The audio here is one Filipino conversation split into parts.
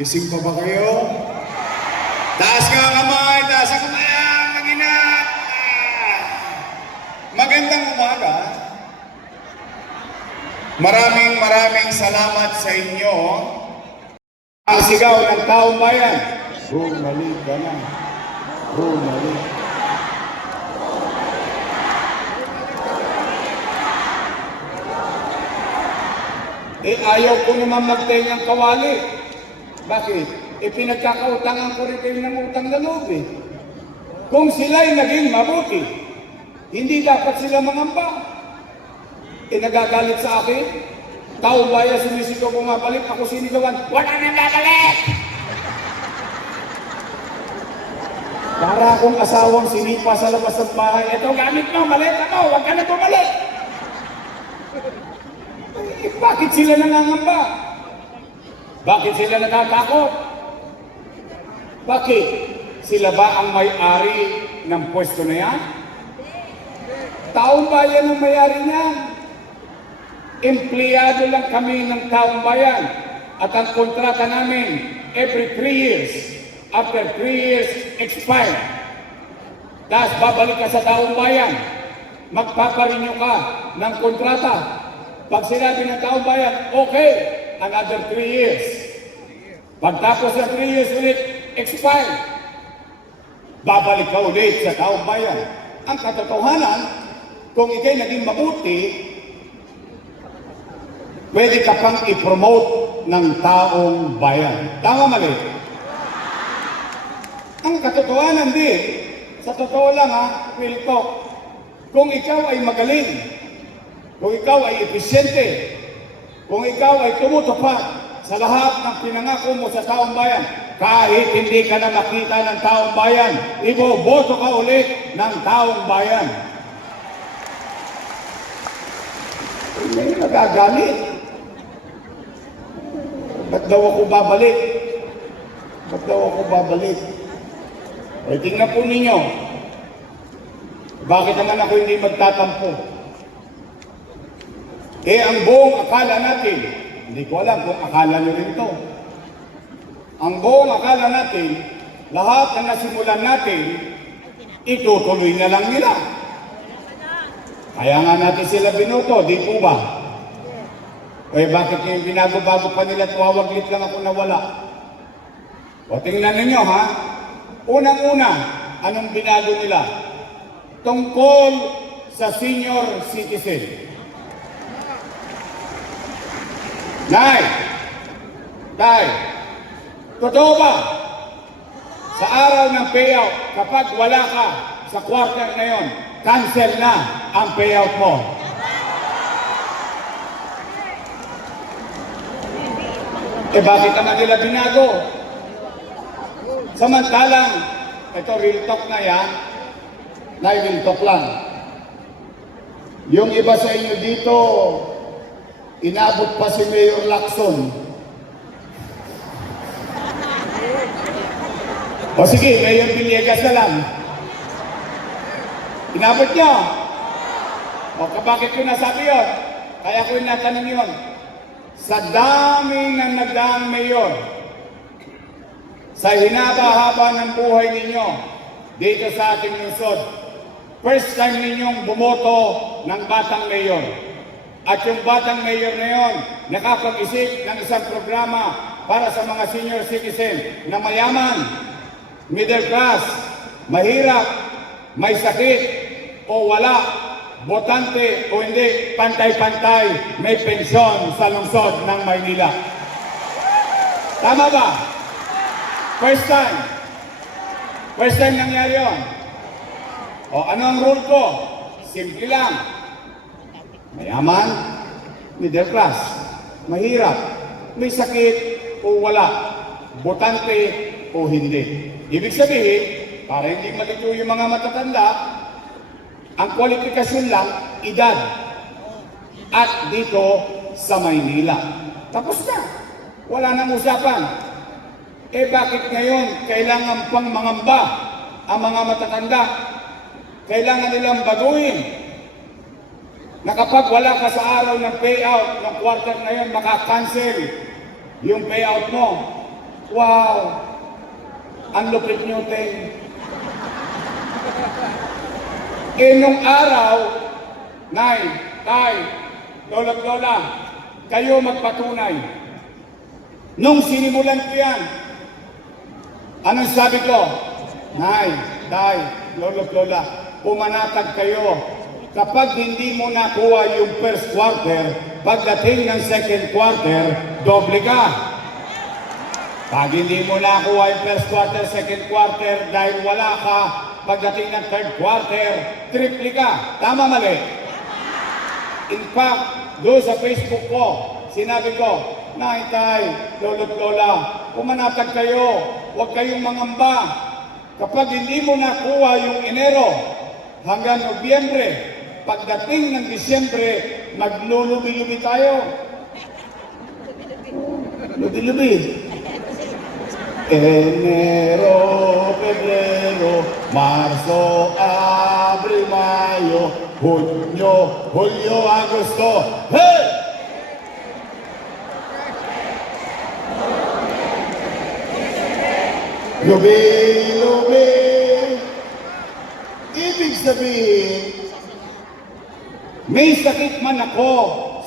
Gising pa ba kayo? Taas nga ang kamay, taas ang kamay, mag-inat. Magandang umaga. Maraming salamat sa inyo. Ang sigaw ng taong bayan. Bumalik ka na. Bumalik. Ayaw ko naman magtayang kawali. Bakit? Pinagkakautangan ko rin kayo ng utang na loob eh. Kung sila'y naging mabuti, hindi dapat sila mangamba. Nagagalit sa akin, taong bayan sumisigaw ko mabalik, ako sinigawan, wala nang babalik! Para akong asawang sinipa sa labas ng bahay, eto gamit mo, maleta mo, huwag ka na bumalik! Bakit sila nangangamba? Bakit sila natatakot? Bakit? Sila ba ang may-ari ng pwesto na yan? Taong bayan ang may-ari niyan. Empleyado lang kami ng taong bayan. At ang kontrata namin, every 3 years. After 3 years, expire. Tapos babalik ka sa taong bayan. Magpaparinyo ka ng kontrata. Pag sinabi ng taong bayan, okay, another 3 years. Pagtapos ng 3 years ulit, expire. Babalik ka ulit sa taong bayan. Ang katotohanan, kung ikay naging mabuti, pwede ka pang i-promote ng taong bayan. Tama mali? Ang katotohanan din, sa totoo lang real talk, kung ikaw ay magaling, kung ikaw ay episyente, kung ikaw ay tumutupad sa lahat ng pinangako mo sa taong bayan, kahit hindi ka na makita ng taong bayan, iboboto ka ulit ng taong bayan. May nagagalit. Ba't daw ako babalik? Ba't daw ako babalik? Ay, tingnan po ninyo. Bakit naman ako hindi magtatampo? Ang buong akala natin, hindi ko alam kung akala nyo rin ito. Ang buong akala natin, lahat na nasimulan natin, itutuloy na lang nila. Kaya nga natin sila binoto, di po ba? Bakit yung binago-bago pa nila at wawaglit lang ako na wala? O tingnan ninyo unang-una, anong binago nila? Tungkol sa senior citizen. Nay, totoo ba? Sa araw ng payout, kapag wala ka sa quarter na yon, cancel na ang payout mo. Bakit naman nila binago? Samantalang, ito real talk na yan, real talk lang. Yung iba sa inyo dito, inabot pa si Mayor Lacson. O sige, Mayor Villegas na lang. Inabot niyo. O bakit ko nasabi yun? Kaya ko natanong yun. Sa dami ng nagdaang mayor, sa hinaba-haba ng buhay ninyo, dito sa ating lungsod, first time ninyong bumoto ng batang mayor. At yung batang mayor na yon, nakapag-isip ng isang programa para sa mga senior citizen na mayaman, middle class, mahirap, may sakit o wala, botante o hindi, pantay-pantay, may pensyon sa lungsod ng Maynila. Tama ba? First time. First time nangyari yun. O ano ang rule ko? Simple lang. Mayaman, middle class, mahirap, may sakit o wala, botante o hindi. Ibig sabihin, para hindi malito yung mga matatanda, ang kwalifikasyon lang, edad. At dito sa Maynila. Tapos na. Wala nang usapan. Bakit ngayon kailangan pang mangamba ang mga matatanda? Kailangan nilang baguhin na kapag wala ka sa araw ng payout ng quarter na yun, maka-cancel yung payout mo. Wow! Ang lupit nyo, Teng. Nung araw, Nay, Tay, Lolo't Lola, kayo magpatunay. Nung sinimulan ko yan, anong sabi ko? Nay, Tay, Lolo't Lola, pumanatag kayo. Kapag hindi mo nakuha yung first quarter, pagdating ng second quarter, doble ka. Pag hindi mo nakuha yung first quarter, second quarter, dahil wala ka, pagdating ng third quarter, triple ka. Tama, mali? In fact, doon sa Facebook ko, sinabi ko, Nay, Tay, Lolo't Lola, pumanatag kayo, huwag kayong mangamba. Kapag hindi mo nakuha yung Enero hanggang Nobyembre, pagdating ng Disyembre, maglulubi-lubi tayo. Lubi-lubi. Enero, Febrero, Marzo, Abril, Mayo, Junio, Julio, Agosto. Hey! Lubi-lubi. Ibig sabihin, may sakit man ako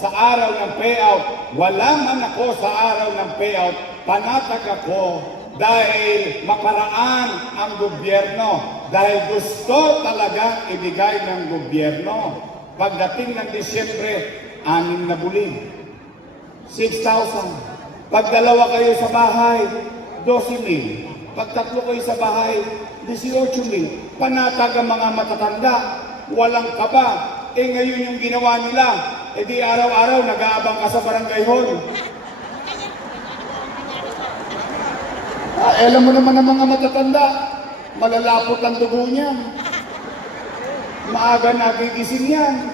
sa araw ng payout, wala man ako sa araw ng payout, panatag ako dahil maparaan ang gobyerno, dahil gusto talagang ibigay ng gobyerno. Pagdating ng Disyembre, 6 na bulig, 6,000. Pag dalawa kayo sa bahay, 12,000. Pag tatlo kayo sa bahay, 18,000. Panatag ang mga matatanda, walang kaba. Ngayon yung ginawa nila, di araw-araw nag-aabang ka sa barangay hall. Alam mo naman ang mga matatanda, malalapot ang dugo niya. Maaga nagigising yan.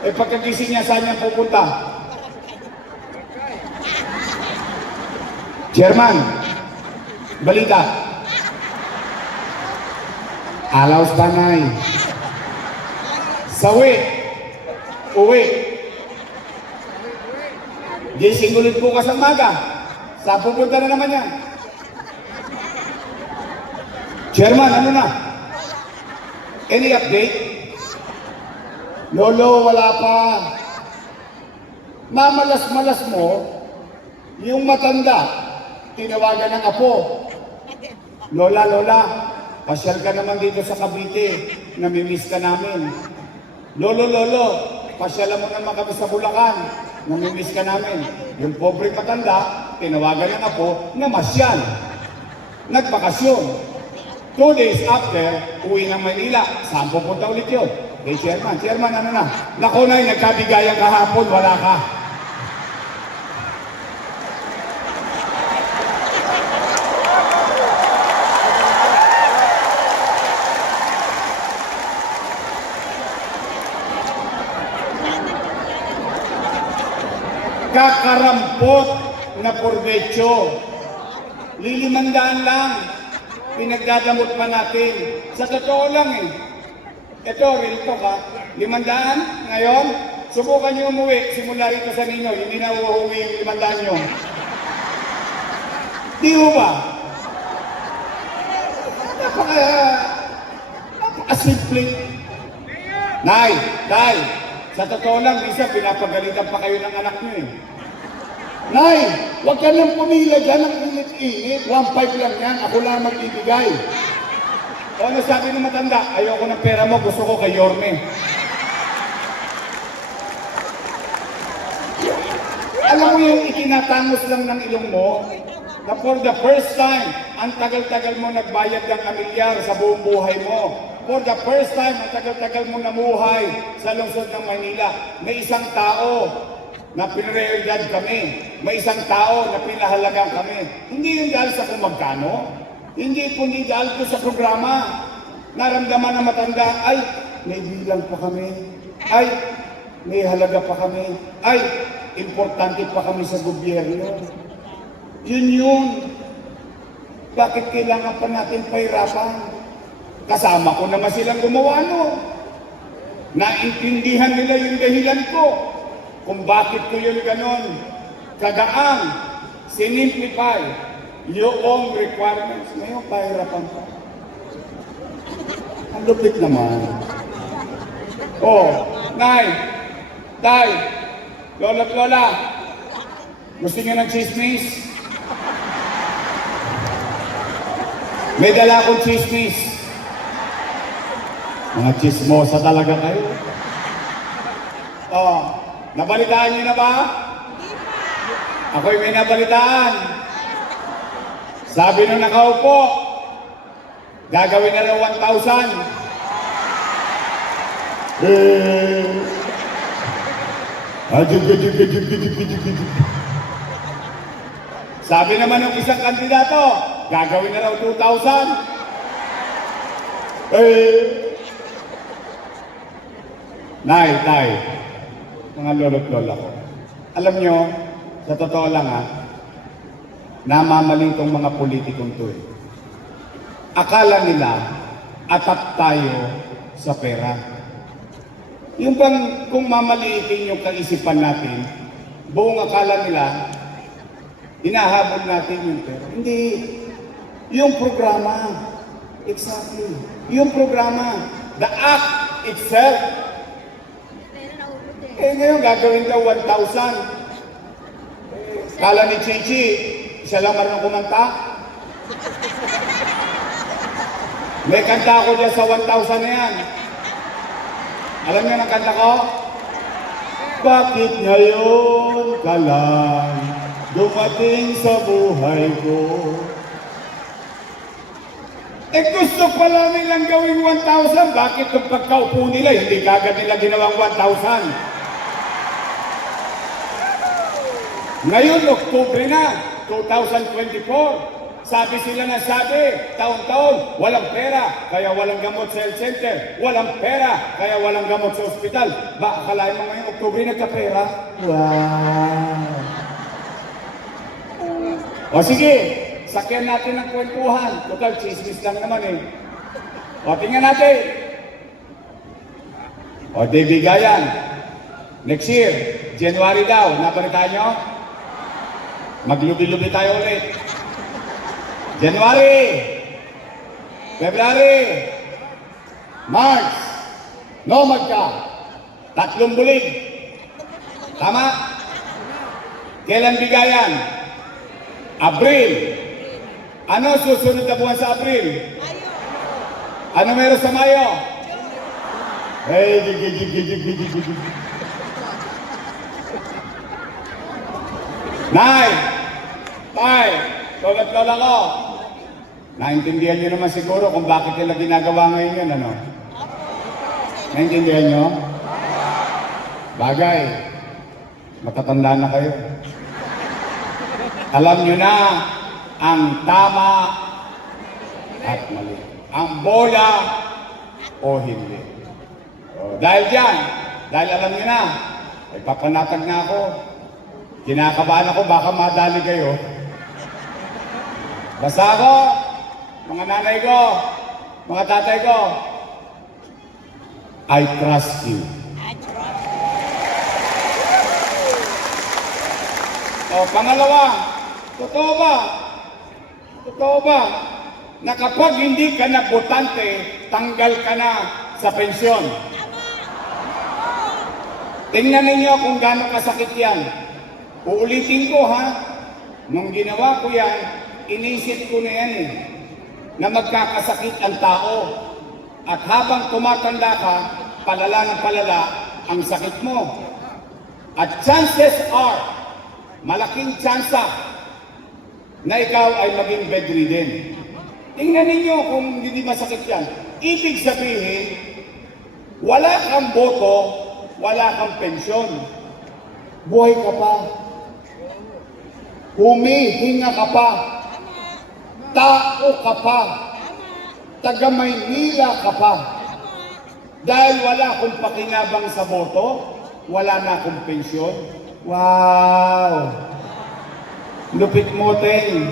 Pagkagising niya, saan niya pupunta? Chairman, balita. Alaos Panay. Sawi. Uwi. Gising ulit bukas ang maga. Saan pupunta na naman yan? Chairman, ano na? Any update? Lolo, wala pa. Mamalas-malas mo, yung matanda, tinawagan ng apo. Lola, Lola, pasyal ka naman dito sa Cavite, namimiss ka namin. Lolo, Lolo, pasyalan mo naman kami sa Bulacan, namimiss ka namin. Yung pobre matanda, tinawagan ng apo, namasyal. Nagbakasyon. 2 days after, uwi ng Maynila. Saan pupunta ulit yun? Chairman, Chairman, ano na? Naku na, nagkabigayan kahapon, wala ka. Kakarampot na porbetsyo. Lilimandaan lang. Pinagdadamot pa natin. Sa totoo lang Ito, real talk ha. 500 ngayon, subukan nyo umuwi simula rito sa ninyo. Hindi na uuwi yung 500 nyo. Di ho ba? Napaka-simple. Nay, Tay, sa totoo lang, minsan pinapagalitan pa kayo ng anak nyo Nay, huwag ka nang pumila dyan ng init-init. 1.5 lang yan, ako lang magbibigay. O ano sabi ng matanda? Ayoko ng pera mo, gusto ko kay Yorme. Alam mo yung itinatangos lang ng ilong mo, na for the first time, ang tagal-tagal mo nagbayad ng amilyar sa buong buhay mo. For the first time, ang tagal-tagal mo namuhay sa lungsod ng Maynila. May isang tao na pinreyodad kami. May isang tao na pinahalagang kami. Hindi yun dahil sa kung magkano. Hindi kundi dahil ko sa programa. Naramdaman na matanda, ay, may bilang pa kami. Ay, may halaga pa kami. Ay, importante pa kami sa gobyerno. Yun. Bakit kailangan pa natin pahirapan? Kasama ko naman silang gumawa, no? Naintindihan nila yung dahilan ko. Kung bakit ko yun ganon, kagaang, sinimplify, yung requirements. Ngayon, pahirapan pa. Ang lupit naman. Oh, Nay, Tay, Lolo't Lola, gusto niyo ng chismis? May dala akong chismis. Mga chismosa talaga kayo. Oh, nabalitaan niyo na ba? Ako'y may nabalitaan. Sabi nung nakaupo, gagawin na raw 1,000. Sabi naman ng isang kandidato, gagawin na raw 2,000. Nay, Tay, mga lolo't lola ko. Alam nyo, sa totoo lang namamali itong mga politikong to eh. Akala nila, atat tayo sa pera. Yung bang kung mamaliitin yung kaisipan natin, buong akala nila, hinahabol natin yung pera. Hindi. Yung programa, exactly. Yung programa, the act itself. Ngayon gagawin daw 1,000. Kala ni Chichi, siya lang marunong kumanta. May kanta ako dyan sa 1,000 na yan. Alam niyo ang kanta ko? Bakit ngayon ka lang dumating sa buhay ko? Gusto pala nilang gawing 1,000. Bakit kung pagkaupo nila, hindi kagad nila ginawang 1,000? Ngayon, Oktubre na, 2024. Sabi sila na sabi, taon-taon, walang pera, kaya walang gamot sa health center. Walang pera, kaya walang gamot sa ospital. Ba, akalain mo ngayon, Oktubre nagkapera? Wow! O sige, sakyan natin ang kwentuhan. Total, chismis lang naman eh. O, tingnan natin. O, di bigayan. Next year, January daw, napalitan nyo? Maglubi-lubi tayo ulit. January, February, March, nomad ka. 3 bulig. Tama? Kailan bigayan? Abril. Ano susunod na buwan sa Abril? Ano meron sa Mayo? Nay, Tay, Lolo't Lola ko, naintindihan nyo naman siguro kung bakit nila ginagawa ngayon yun, ano? Naintindihan nyo? Bagay, matatanda na kayo. Alam nyo na ang tama at mali. Ang bola o hindi. O, dahil dyan, dahil alam nyo na, ay papanatag na ako. Kinakabahan ako, baka madali kayo. Basta ako, mga nanay ko, mga tatay ko, I trust you. O, pangalawa, totoo ba? Totoo ba? Na kapag hindi ka na botante, tanggal ka na sa pensyon. Tingnan ninyo kung gaano kasakit yan. Uulitin ko nung ginawa ko yan, inisip ko na yan na magkakasakit ang tao. At habang tumatanda ka, palala ng palala ang sakit mo. At chances are, malaking tsansa na ikaw ay maging bedridden. Tingnan ninyo kung hindi masakit yan. Ibig sabihin, wala kang boto, wala kang pensyon. Buhay ka pa. Humihinga ka pa. Tao ka pa. Taga Maynila ka pa. Dahil wala akong pakinabang sa boto, wala na akong pensyon. Wow! Lupit mo, Teng.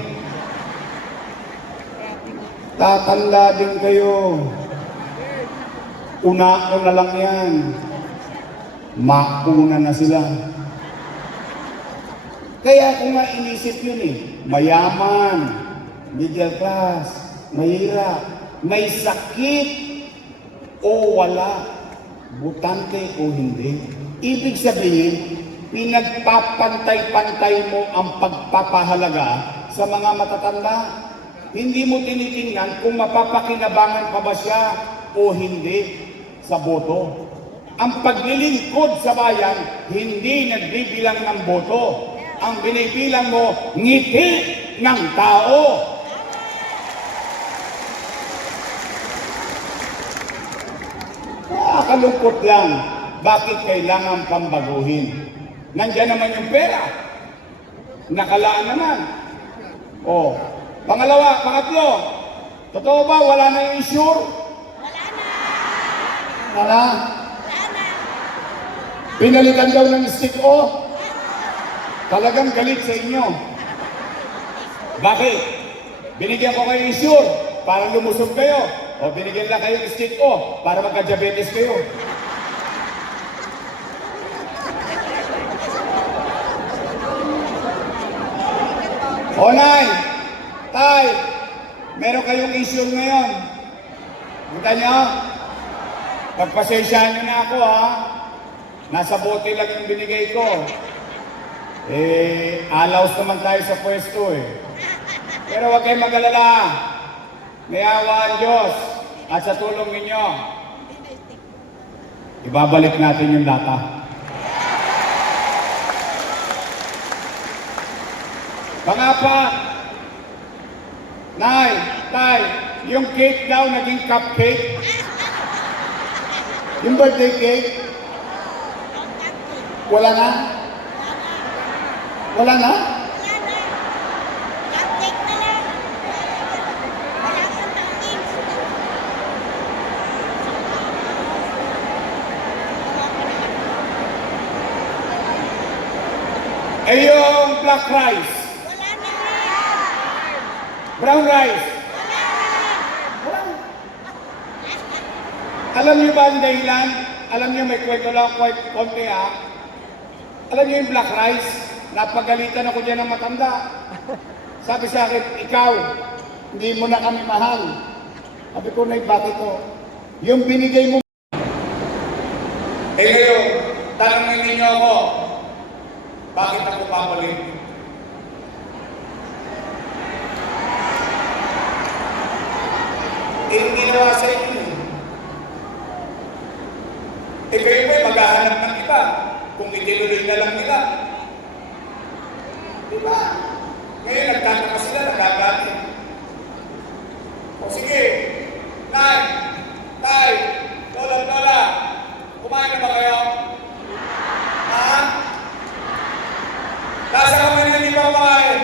Tatanda din kayo. Una-una lang yan. Mauna na sila. Kaya kung nga inisip yun mayaman, middle class, mahirap, may sakit o wala, butante o hindi. Ibig sabihin, pinagpapantay-pantay mo ang pagpapahalaga sa mga matatanda. Hindi mo tinitingnan kung mapapakinabangan pa ba siya o hindi sa boto. Ang paglilingkod sa bayan, hindi nagbibilang ng boto. Ang binibilang mo, ngiti ng tao. Nakakalungkot lang. Bakit kailangan pang baguhin? Nandiyan naman yung pera. Nakalaan naman. O, pangatlo, totoo ba wala na yung insure? Wala. Pinalitan daw ng stick O. Talagang galit sa inyo. Bakit? Binigyan ko kayo insure para lumusog kayo. O binigyan lang kayo ng stick O para magka-diabetes kayo. O Nay, Tay, meron kayong issue ngayon. Kita nyo? Pagpasensyahan nyo na ako ha. Nasa bote lang yung binigay ko. Alaws naman tayo sa pwesto Pero huwag kayong mag-alala. May awa ang Diyos. At sa tulong ninyo, ibabalik natin yung data. Pangapat, Nay, Tay, yung cake daw naging cupcake. Yung birthday cake, wala na? Wala na? Cupcake na lang. Wala kang toppings. Yung black rice, Wala na rin. brown rice, wala. Alam niyo ba ang dahilan? Alam niyo may kwento lang, konti ha. Alam niyo yung black rice? Napagalitan ako dyan ng matanda. Sabi sa akin, ikaw, hindi mo na kami mahal. Sabi ko, Nay, bakit ko? Yung binigay mo. Ngayon, tanongin ninyo ako, bakit ako papalik? Ginawa sa inyo. Kayo mo'y maghahanap ng iba kung itinuloy na lang nila. Diba? Ngayon nagtataka sila, nagkakati. O sige, Nay, Tay, Lola, kumain na ba kayo? Ha? Nasa kami na hindi pa kumain?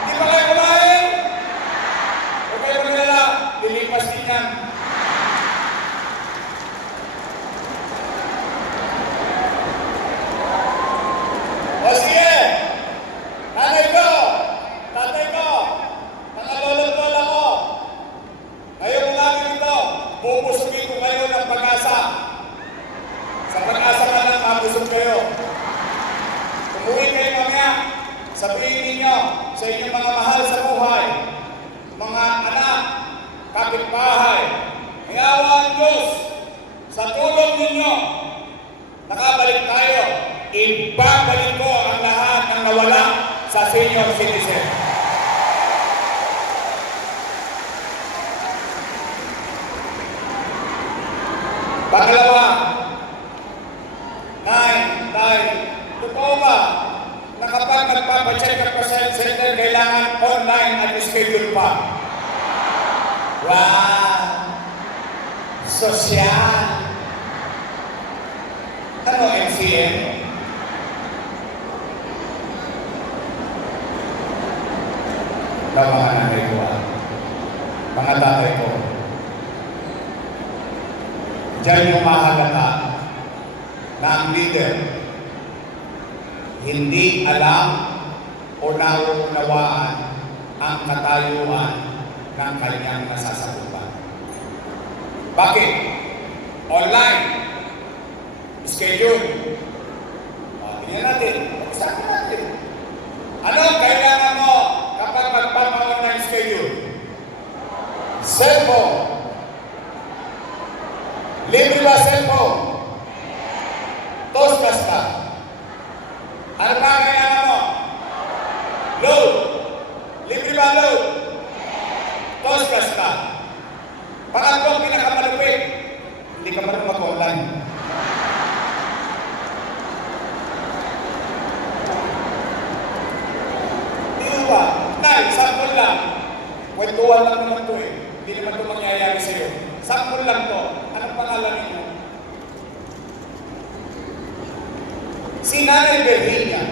Hindi pa kayo kumain? O kayo nila, lilipas din yan. O sige, nanay ko, tatay ko, mga lolo-lola ko, kayo mga ito, bubusugin ko kayo ng pag-asa. Sa pag-asa ka lang, mabusog kayo. Umuwi kayo mamaya, sabihin ninyo sa inyong mga mahal sa buhay, mga anak, kapitbahay, may awa ang Diyos, sa tulong ninyo, nakabalik tayo. Ibabalik ko ang lahat ng nawala sa senior citizen. Pangalawa, Nay, totoo ba na kapag nagpapacheck up ka sa health center, kailangan online at schedule pa? Wow! Sosyal! Ano MCM? Mga nanay ko, mga tatay ko. Diyan yung mahalata na ang leader hindi alam o nauunawaan ang katayuan ng kanyang nasasakupan. Bakit? Online. Schedule. Tingnan natin. Pag-usapan natin. Ano ang kailangan mo kapag magpapaunay overload? Toskas ka. Pangatlo, pinakamalupit. Hindi ka marunong mag-online. Di ba? Nay, sample lang. Kwentuhan lang naman to eh. Hindi naman ito mangyayari sa'yo. Sample lang to. Anong pangalan ninyo? Si Nanay Virginia,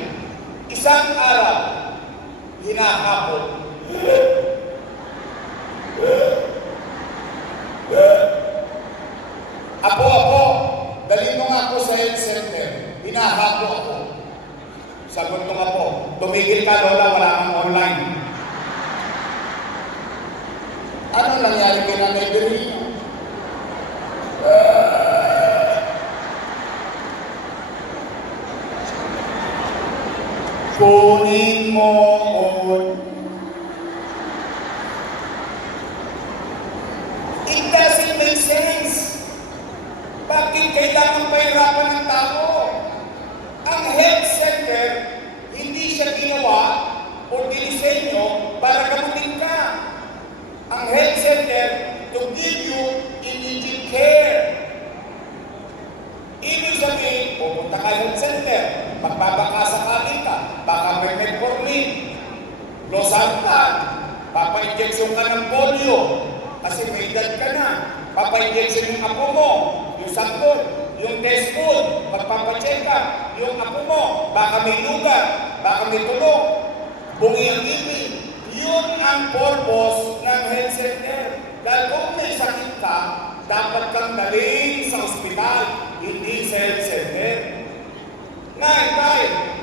isang araw, hinahapon. Apo, dali mo nga ako sa health center. Hinahapo ako. Sagot ng apo, tumigil ka lola, wala kang online. Ano nangyari kay Nanay Virginia? Kunin mo on. It doesn't make sense. Bakit kailangan pahirapan ng tao? Ang health center, hindi siya ginawa o dinisenyo para gamutin ka. Ang health center to give you immediate care. Ibig sabihin, pupunta ka health center, magbabakasakali ka, baka may metformin, losartan, papa-injection ka ng polio, kasi may edad ka na, papa-injection yung apo mo, yung sanggol, yung test food, magpapacheck ka, yung apo mo, baka may lugar, baka may tulog, bungi ang ibig. Yun ang purpose ng health center. Dahil kung may sakit ka, dapat kang dalhin sa ospital, hindi sa health center. Nay,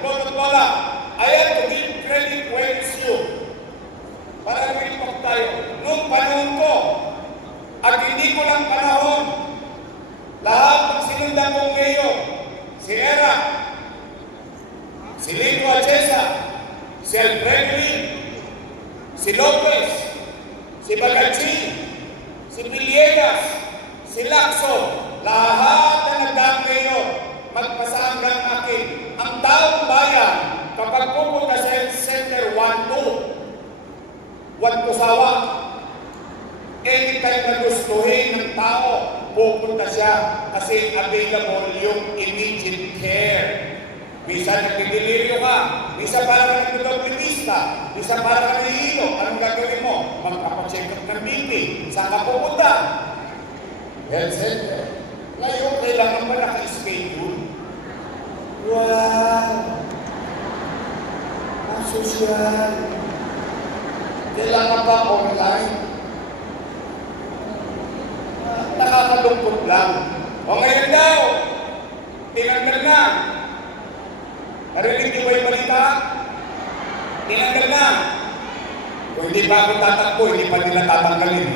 lola, I have to give credit where it's due. Para report tayo. Noong panahon ko, at hindi ko lang panahon, lahat ng sinundan kong mayor, si Era, si Lito Achesa, si Alfredo, si Lopez, si Bagachi, si Villegas, si Lacson, lahat na nagdaang mayor, magpasa hanggang akin. Ang taong bayan, kapag pupunta sa health center 1-2 sawa, anytime na gustuhin ng tao, pupunta siya kasi available yung immediate care. Bisa nagdidelirio ka, bisa para ka nagdodoblimista, bisa para ka nahihilo. Anong gagawin mo? Magpapacheck up ng BP. Saan ka pupunta? Health center. Ngayon, kailangan ba naka-schedule? Wow! Ang sosyal. Kailangan ba online? Nakakalungkot lang. O ngayon daw, tinanggal na. Narinig niyo ba yung balita? Tinanggal na. Kung hindi pa ako tatakbo, hindi pa nila tatanggalin.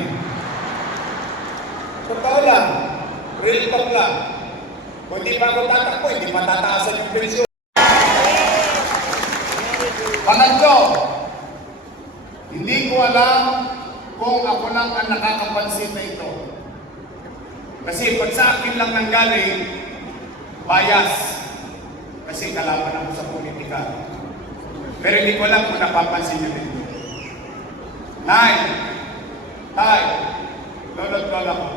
Totoo lang. Real talk lang. Kung hindi pa ako tatakbo, hindi pa tataasan yung pensyon. Pangatlo, hindi ko alam kung ako lang ang nakakapansin na ito. Kasi pag sa akin lang nanggaling, bias. Kasi kalaban ako sa politika. Pero hindi ko alam kung napapansin niyo dito. Nay, tay, lolo't lola ko.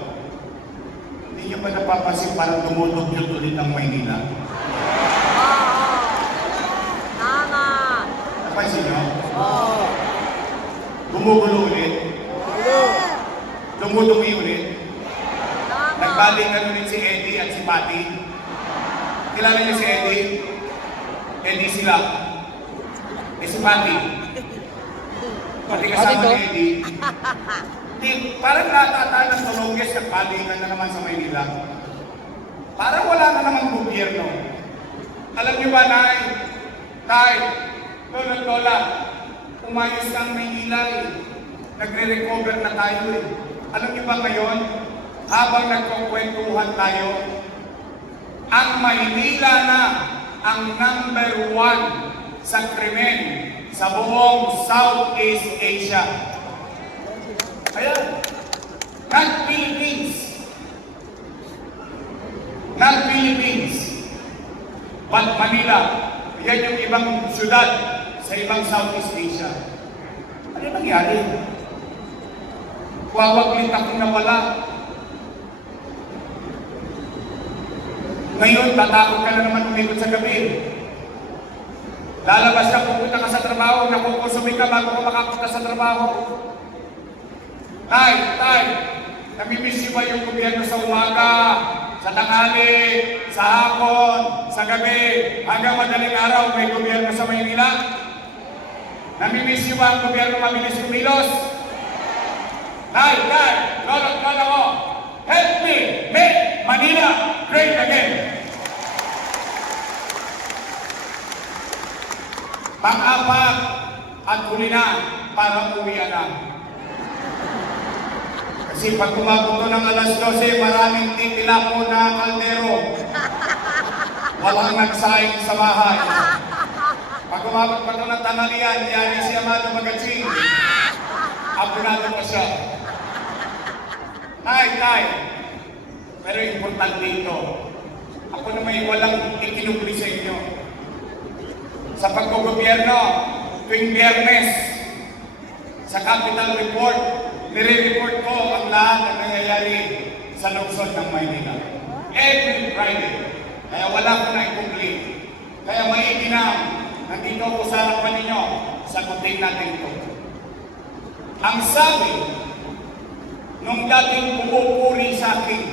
Hindi niyo ba napapansin parang dumudugyot ulit ang Maynila? Tama. Napansin niyo? Oo. Gumugulo ulit? Dumudumi ulit? Tama. Nagbalingan ulit si Eddie at si Patty? Kilala niyo si Eddie? Eddie sila. Eh si Patty. Pati kasama ni Eddie. Di, parang natataan ng tulongges at palingan na naman sa Maynila. Parang wala na namang gobyerno. Alam niyo ba, Nay? Tay, lolo't lola, umayos na ang Maynila eh. Nagre-recover na tayo eh. Alam niyo ba ngayon, habang nagkukwentuhan tayo, ang Maynila na ang #1 sa krimen sa buong Southeast Asia. Ayan. Not Philippines. Not Philippines. But Manila. Yan yung ibang syudad sa ibang Southeast Asia. Ano nangyari? Wawaglit akong nawala. Ngayon, tatakot ka na naman umikot sa gabi. Lalabas ka, pupunta ka sa trabaho, nakukusumi ka bago ka makapunta sa trabaho. Tay, namimiss ba yung gobyerno sa umaga, sa tanghali, sa hapon, sa gabi, hanggang madaling araw may gobyerno sa Maynila? Namimiss ba ang gobyerno mabilis kumilos? Tay, lolo't lolo ko, help me make Manila great again. Pang-apat at huli na para uwian na. Kasi pag umabot to ng alas 12, maraming titila po na kaldero. Walang nagsaing sa bahay. Pag umabot pa to ng tanghalian, yari si Amado Magatsing. Abunado pa siya. Tay, pero importante dito, ako na may walang ikinubli sa inyo. Sa paggogobyerno, tuwing Biyernes, sa Capital Report, nire-report ko ang lahat ng nangyayari sa lungsod ng Maynila. Every Friday. Kaya wala ko na i-complete. Kaya maigi na, nandito ako sa harapan ninyo, sagutin natin ito. Ang sabi nung dating pumupuri sa akin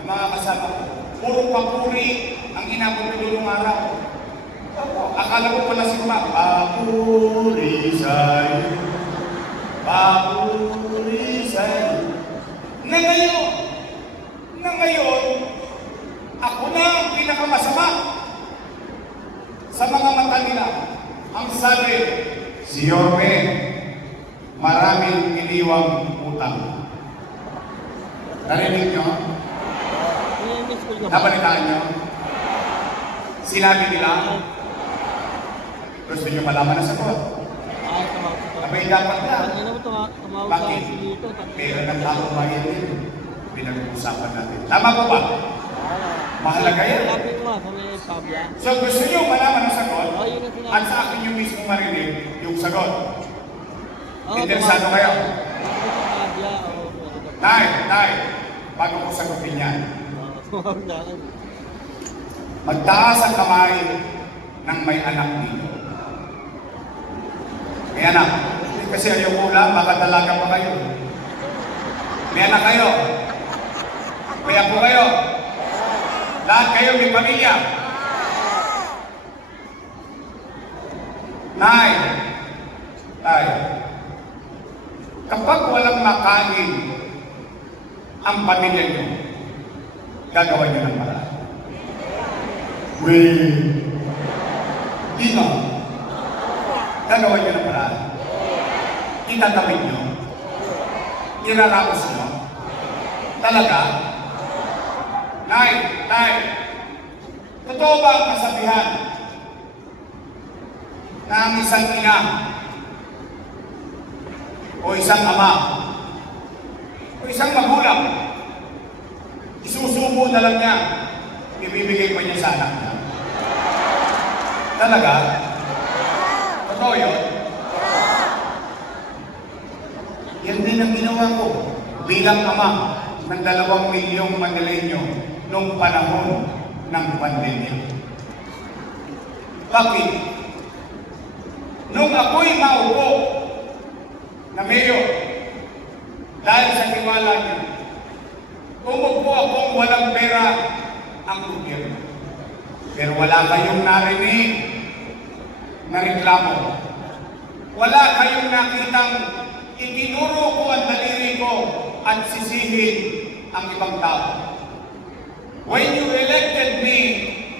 ng mga kasama ko, puro papuri ang inabot ko noong araw. Akala ko pala si Mama, papuri sa'yo, papuri sa'yo. Na ngayon, ako na ang pinakamasama sa mga mata nila. Ang sabi, si Yorme, maraming iniwang utang. Narinig nyo? Nabalitaan nyo? Sinabi nila, gusto nyo malaman na sagot? Abay dapat na. Bakit? Meron ng taong bayan din. Pinag-uusapan natin. Tama po ba? Mahalaga yan. So gusto nyo malaman ang sagot? At sa akin yung mismo marinig yung sagot. Interesado kayo? Tay, bago ko sagutin yan. Magtaas ang kamay ng may anak dito. May anak. Kasi ayaw ko lang, baka dalaga pa kayo. May anak kayo. May apo kayo. Lahat kayo may pamilya. Tay, kapag walang makain ang pamilya nyo, gagawa nyo ng paraan. Di ba? Gagawa nyo ng paraan. Itatawid nyo. Iraraos nyo. Talaga? Tay, totoo ba ang kasabihan na ang isang ina o isang ama o isang magulang isusubo na lang niya, ibibigay pa niya sa anak niya? Talaga? Totoo yun? Yan din ang ginawa ko bilang ama ng 2 milyong Manileño noong panahon ng pandemya. Bakit? Nung ako'y maupo na mayor, dahil sa tiwala niya, umupo akong walang pera ang gobyerno. Pero wala kayong narinig na reklamo. Wala kayong nakitang itinuro ko ang daliri ko at sisihin ang ibang tao. When you elected me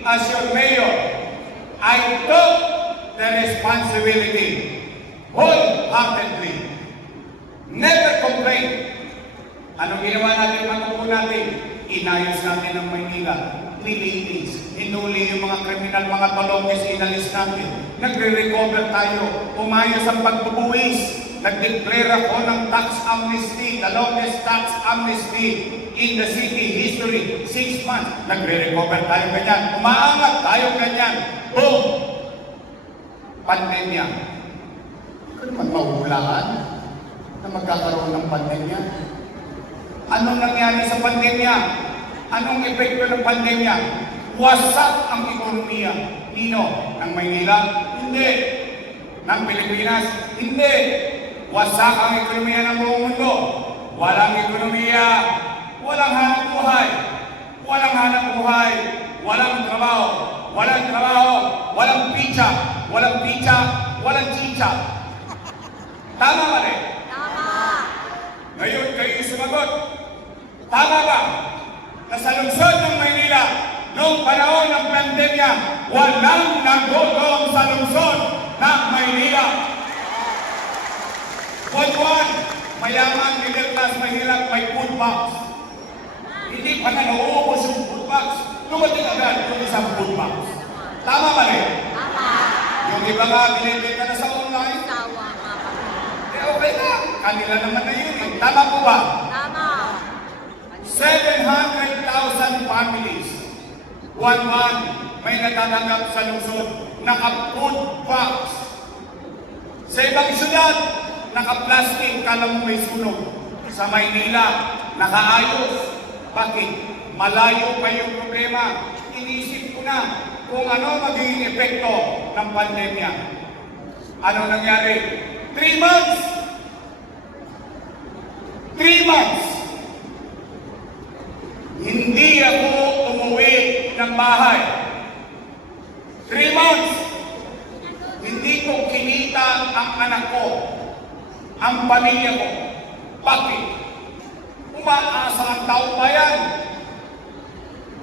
as your mayor, I took the responsibility wholeheartedly. Never complained. Anong ginawa natin, matupo natin? Inayos natin ang Maynila. Nilinis. Inuli yung mga kriminal, mga tolongges, inalis natin. Nagre-recover tayo. Umayos ang pagbubuwis. Nag-declare ako ng tax amnesty, the longest tax amnesty in the city history. 6 months. Nagre-recover tayo ganyan. Umaangat tayo ganyan. Boom! Pandemya. Hindi ko naman mahulaan. na magkakaroon ng pandemya. Anong nangyari sa pandemya? Anong epekto ng pandemya? Wasak ang ekonomiya. Nino? Ng Maynila? Hindi. Ng Pilipinas? Hindi. Wasak ang ekonomiya ng buong mundo. Walang ekonomiya. Walang hanap buhay. Walang hanap buhay. Walang trabaho. Walang trabaho. Walang pizza. Walang pizza. Walang chicha. Tama ba rin? Tama. Ngayon kayo sumagot. Tama ba? Na sa lungsod ng Maynila, noong panahon ng pandemya, walang nagutom sa lungsod ng Maynila. Buwan-buwan, mayaman, middle class, mahirap, may food box. Hindi pa na nauubos yung food box. Dumating agad yung isang food box. Tama ba rin? Tama. Yung iba nga, binibenta na sa online. Tawa nga kami. Okay na. Kanila naman na yun. Tama po ba? Tama. 700,000 families. Buwan-buwan, may natatanggap sa lungsod. Naka-food box. Sa ibang syudad, naka-plastic, kala mo may sunog. Sa Maynila, nakaayos. Bakit? Malayo pa yung problema. Inisip ko na kung ano magiging epekto ng pandemya. Ano nangyari? 3 months! 3 months! Hindi ako umuwi ng bahay. 3 months! Hindi ko kinita ang anak ko, ang pamilya ko. Bakit? Umaasa ang taong bayan.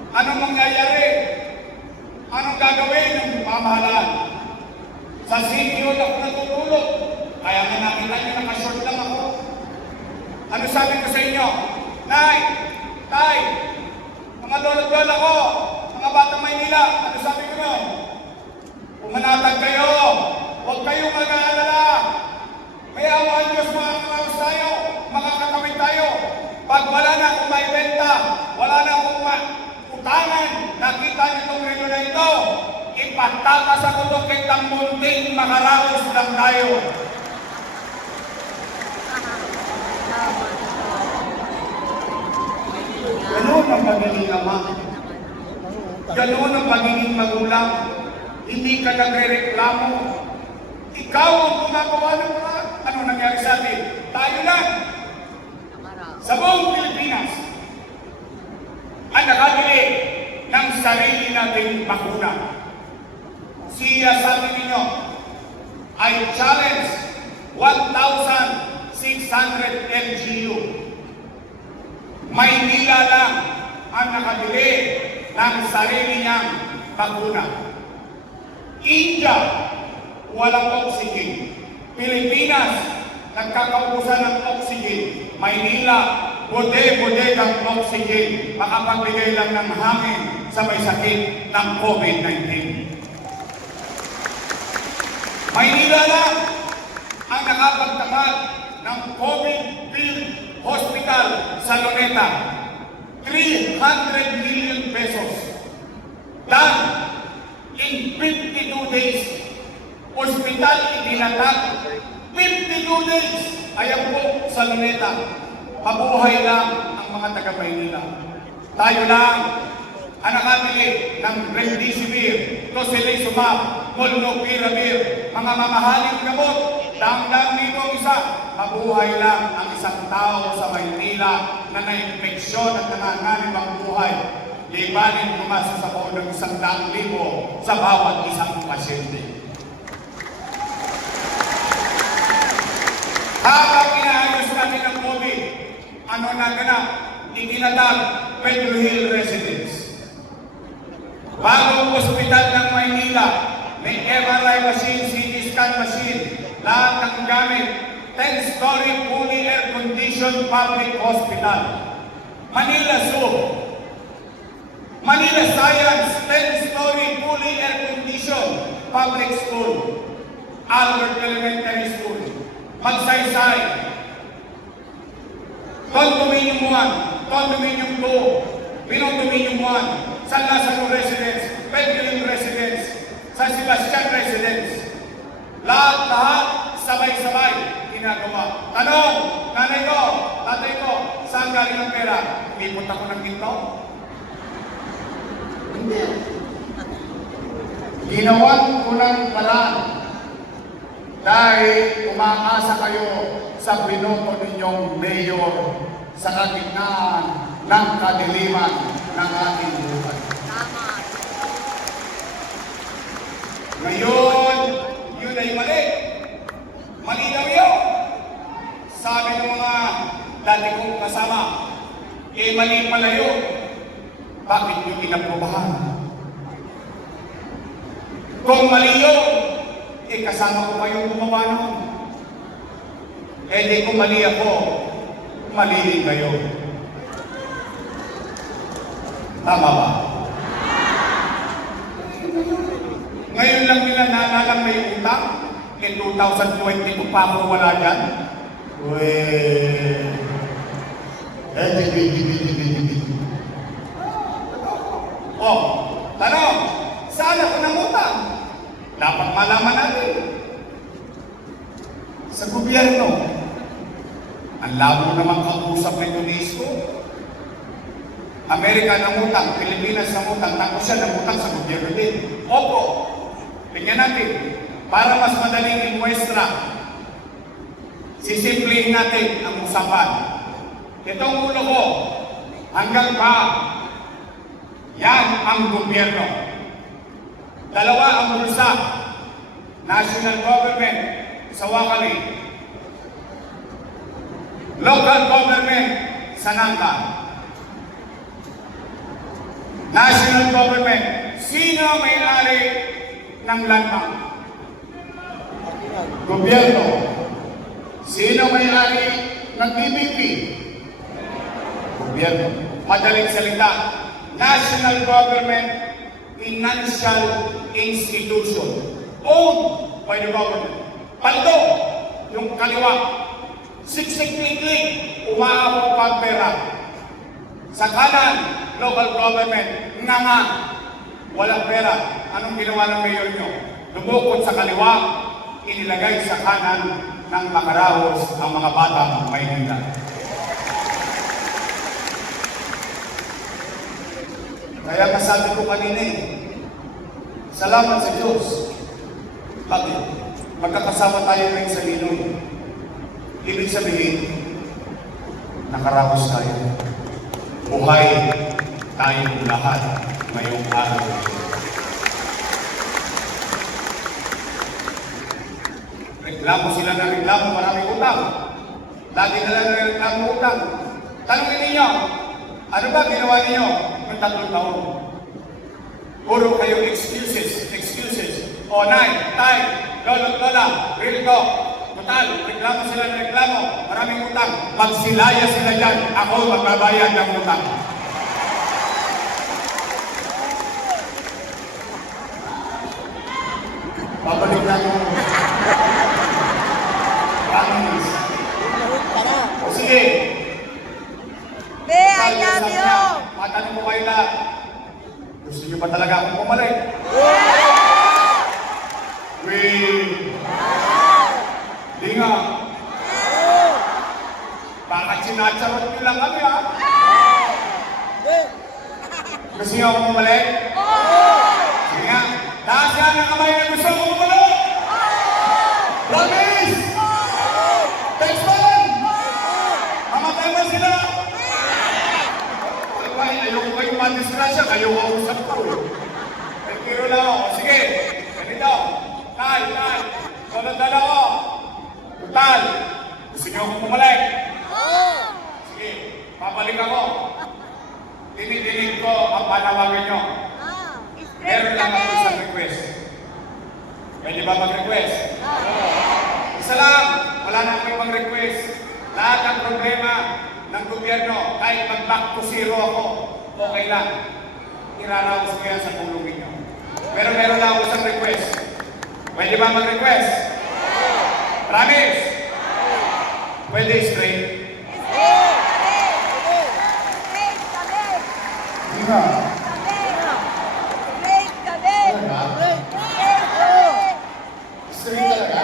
Anong mangyayari? Anong gagawin ng pamahalaan? Sa city hall ako natutulog. Kaya nga nakita niyo, nakashort lang ako. Ano sabi ko sa inyo? Nay! Tay! Mga lolo-lola ko! Mga batang Maynila! Ano sabi ko nun? Pumanatag kayo! Huwag kayong mag-aalala! May awa ang Diyos, makakaraos tayo! Makakatawid tayo! Pag wala na akong maibenta, wala na akong utangan, nakita niyo itong relo na ito, ipatakas ako doon kay Tambunting, makaraos lang tayo. Ganon ang pagiging ama. Ganon ang pagiging magulang. Hindi ka nagre-reklamo. Ikaw ang gumagawa ng mga ano nangyari sa atin. Tayo lang. Sa buong Pilipinas, ang nakabili ng sarili nating bakuna. Siya sabi ninyo, I challenge 1,600 LGU. Maynila lang ang nakabili ng sarili niyang bakuna. India, walang oxygen. Pilipinas, nagkakaubusan ng oxygen. Maynila, bude-budegang oxygen. Makapagbigay lang ng hangin sa may sakit ng COVID-19. Maynila lang ang nakapagtamad ng COVID-19 hospital sa Luneta. 300 million pesos. Done in 52 days. Hospital itinatag. 52 days. Ayan po sa Luneta. Mabuhay lang ang mga taga-Maynila. Tayo lang ang nakabili ng Remdesivir, Tocilizumab, Molnupiravir, mga mamahaling gamot. Dang-dang dito ang isa. Mabuhay lang ang isang tao sa Maynila na na-infeksyon at nanganganib ang buhay. Libanin pumasa sa pool ng 100,000 sa bawat isang pasyente. Habang inaayos natin ang COVID, ano naganap? Itinatag Pedro Hill Residence. Bagong ospital ng Maynila, may MRI machine, CT scan machine, lahat ng gamit. 10-story fully air-conditioned public hospital. Manila Zoo. Manila Science, 10-story fully air-conditioned public school. Albert Elementary School. Magsaysay. Condominium 1, Condominium 2, Pinondominium 1, San Lazaro Residence, Pedro Residence, San Sebastian Residence. Lahat-lahat sabay-sabay ginagawa. Tanong, nanay ko, tatay ko, saan galing ang pera? Umipot ako ng ginto? Hindi. Ginawan ko ng paraan dahil umaasa kayo sa binoto ninyong mayor sa kalagitnaan ng kadiliman ng ating buhay. Tama. Ngayon, yun ay mali. Mali daw yun. Sabi ng mga dati kong kasama, mali pala yun. Bakit nyo inaprobahan? Kung mali yun, kasama ko kayong gumawa nun. Di kung mali ako, mali din kayo. Tama ba? Ngayon lang nila nalalang may utang. 2020 ko pa ako wala dyan. Oh, tanong, saan ako nangutang? Dapat malaman natin. Sa gobyerno, ang labo naman kausap ng UNESCO. Amerika nangutang, Pilipinas nangutang, tapos siya nangutang sa gobyerno din. Opo, tingnan natin. Para mas madaling imuestra, sisimplihin natin ang usapan. Itong ulo ko, hanggang pa, yan ang gobyerno. Dalawa ang bulsa, national government sa Wakali, local government sa Nangka. National government, sino may-ari ng landmark? Gobyerno. Sino may-ari ng BBP? Gobyerno. Madaling salita, national government, financial institution owned by the government. Paldo, yung kaliwa, siksik-klik-klik, umaabot pa pera. Sa kanan, local government, nga, walang pera. Anong ginawa ng mayor nyo? Lumukot sa kaliwa, inilagay sa kanan ng makarahos ang mga batang may handa. Kaya kasabi ko kanina salamat sa Diyos. Bakit? Magkakasama tayo ngayon sa Linoy. Ibig sabihin, nakarahos tayo. Buhay tayong lahat ngayong araw. Reklamo sila na reklamo, maraming utang. Lagi na lang reklamo utang. Tanungin ninyo, ano ba ginawa ninyo ng 3 taon? Puro kayo excuses. O nay, tay, lolo, lola, real talk. Total, reklamo sila ng reklamo, maraming utang. Magsilaya sila dyan, ako magbabayad ng utang. Babalik lang yung promise. O sige. Be, I love you! Matanong mo kayo lahat. Gusto niyo ba talaga akong bumalik? Di nga. Bakit sinacharot nyo lang kami, ha? Gusto niyo akong bumalik? Sige nga. Taas yan ang kamay na gusto akong bumalik! Promise! Thanks, man! Mamatay ba sila? Ayoko kayo madisgrasya, kayo kausap ko. Nagkiro lang ako. Sige, ganito. Tal. Dala ko. Total. Gusto niyo akong bumalik? Sige, papalik ako. Dinidinig ko ang panawagan niyo. Meron lang ako isang request. Pwede ba mag-request? Isa lang. Wala na akong ibang request. Lahat ng problema ng gobyerno, kahit mag-back to zero ako, okay lang. Iraraos ko yan sa tulong ninyo. Pero meron lang ako isang request. Pwede ba mag-request? Promise? Pwede straight? Di ba? Straight talaga?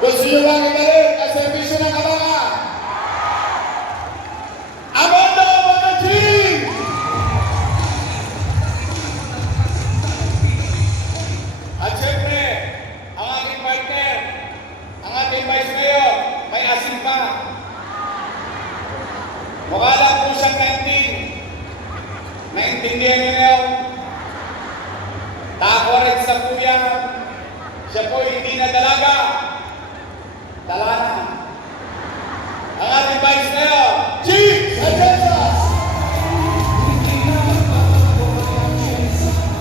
Gusto nyo lang ibalik ang servisyo ng kabataan? Abondo Magaling! At syempre, ang aking partner, ang ating vice mayor, may asin pa. Mukha lang po siyang 19. Naintindihan niyo na yun. Tako rin sa kuya. Siya po hindi na dalaga. Dala na. Ang ating vice mayor,